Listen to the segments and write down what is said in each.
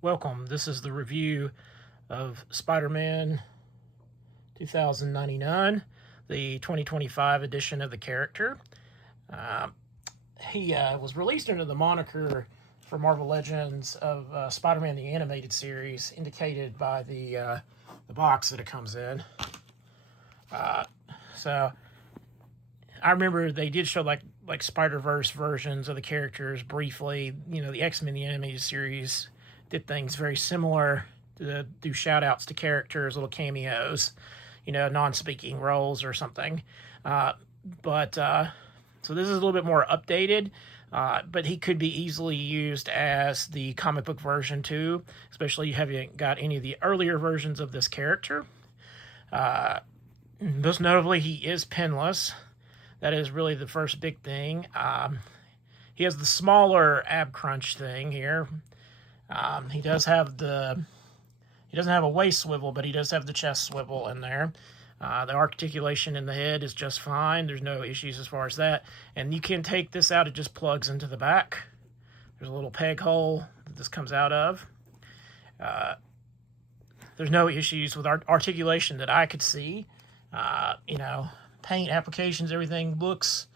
Welcome. This is the review of Spider-Man 2099, the 2025 edition of the character. He was released under the moniker for Marvel Legends of Spider-Man the Animated Series, indicated by the box that it comes in. So I remember they did show like Spider-Verse versions of the characters briefly. You know, the X-Men the Animated Series did things very similar to do shout outs to characters, little cameos, you know, non-speaking roles or something. So this is a little bit more updated, but he could be easily used as the comic book version too, especially if you haven't got any of the earlier versions of this character. Most notably, he is penless. That is really the first big thing. He has the smaller ab crunch thing here. He doesn't have a waist swivel, but he does have the chest swivel in there. The articulation in the head is just fine. There's no issues as far as that. And you can take this out. It just plugs into the back. There's a little peg hole that this comes out of. There's no issues with articulation that I could see. You know, paint applications, everything looks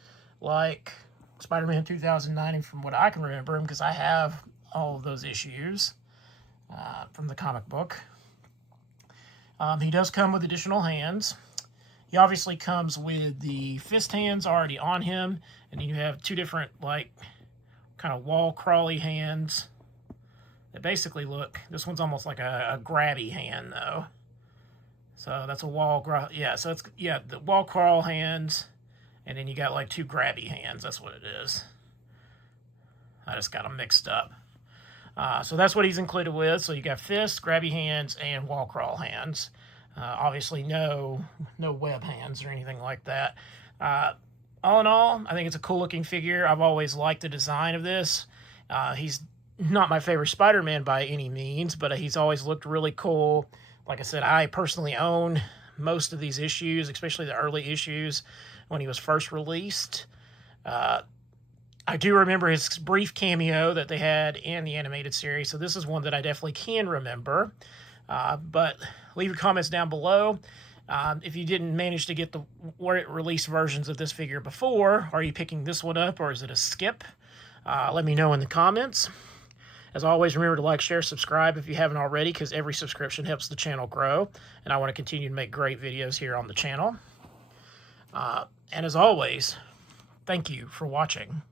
like Spider-Man 2009 from what I can remember, because I have all of those issues from the comic book. He does come with additional hands. He obviously comes with the fist hands already on him, and then you have two different, like, kind of wall crawly hands that basically look, this one's almost like a grabby hand, though. So that's a the wall crawl hands, and then you got like two grabby hands. That's what it is. I just got them mixed up. So that's what he's included with. So you got fists, grabby hands, and wall crawl hands. Obviously no web hands or anything like that. All in all, I think it's a cool looking figure. I've always liked the design of this. He's not my favorite Spider-Man by any means, but he's always looked really cool. Like I said, I personally own most of these issues, especially the early issues when he was first released. I do remember his brief cameo that they had in the animated series, so this is one that I definitely can remember. But leave your comments down below. If you didn't manage to get the release versions of this figure before, are you picking this one up or is it a skip? Let me know in the comments. As always, remember to like, share, subscribe if you haven't already, because every subscription helps the channel grow, and I want to continue to make great videos here on the channel. And as always, thank you for watching.